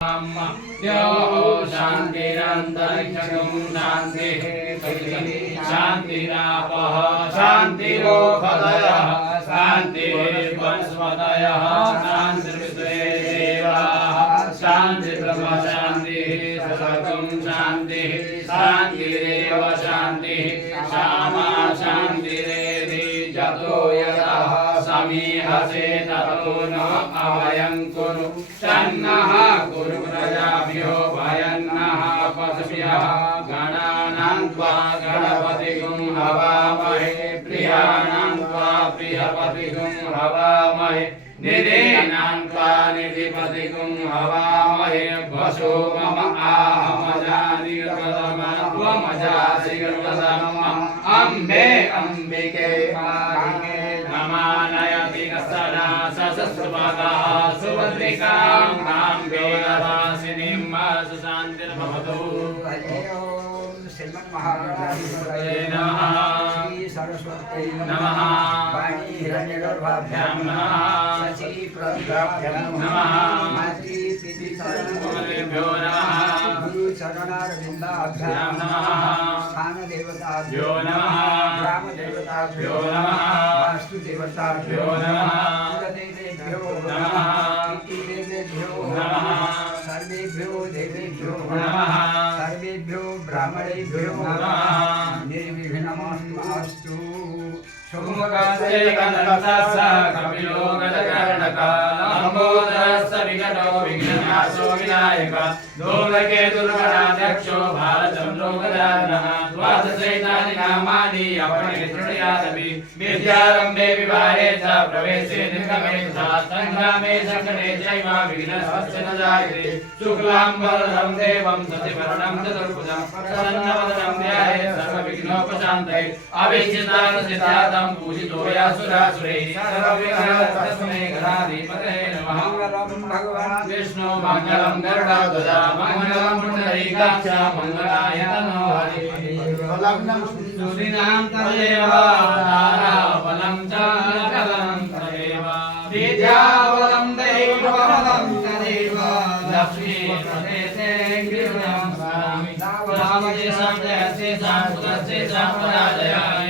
यो शान्तिरन्तरिक्षं शान्तिः शान्तिरापः शान्तिरोषधयः शान्तिर्वनस्पतयः शान्तिर्विश्वे देवाः शान्तिर्ब्रह्म शान्तिः सर्वं शान्तिः शान्तिरेव शान्तिः श्यामा शान्तिरेधि जतो यतः समीहसे ततो न अभयं कुरु शन्नः कुरु प्रजाभ्यो भयन्नः पशुभ्यः गणानां त्वा गणपतिगुं हवामहे प्रियाणां त्वा प्रियपतिगुं हवामहे निधीनां त्वा निधिपतिगुं हवामहे वसो मम आहमजानि त्वमजासि कृतसमम् अम्बे अम्बिके मालिके नमानयति कस्तना ससस्वतः सुभद्रिकां तां वेदवासिनीं सुशान्तिर्भवतु। श्रीमन्महागणाधिपतये नमः। श्री सरस्वत्यै नमः। वाणी हिरण्यगर्भाभ्यां नमः। शची प्रभ्यां नमः। मातृ पितृभ्यो नमः। गुरु चरणारविन्दाभ्यां नमः। स्थानदेवताभ्यो नमः। ग्रामदेवताभ्यो नमः। वास्तुदेवताभ्यो नमः। कुलदेवेभ्यो नमः। पितृदेवेभ्यो नमः। सर्वेभ्यो देवेभ्यो नमः। सर्वेभ्यो ब्राह्मणेभ्यो नमः। निर्विघ्नमस्तु। शुभकाले गणनाथस्य कपिलो गजकर्णकः लम्बोदरस्य विकटो विघ्ननाशो विनायकः दोलके दुर्गणाध्यक्षो भालचन्द्रो गजाननः द्वादशैतानि नामानि अपरिहृणयादपि विद्यारम्भे विवाहे च प्रवेशे निर्गमे च सङ्ग्रामे सङ्कटे चैव विघ्नस्य न जायते शुक्लाम्बरधरं देवं शशिवर्णं चतुर्भुजं प्रसन्नवदनं ध्यायेत् सर्वविघ्नोपशान्तये अभिजितान् पूजितो यासुरासुरैः सर्वविघ्नहस्तस्मै गणाधिपतये नमः। मङ्गलं भगवान् विष्णु मङ्गलं गरुडध्वज मङ्गलं पुण्डरीकाक्ष मङ्गलाय तनो हरिः सुदिनां तदेव ताराबलं च बलं तदेव विद्याबलं दैवबलं तदेव लक्ष्मीपते गृहं स्वामी नामदेशं जयसे साम्पुरस्य साम्पराजयाय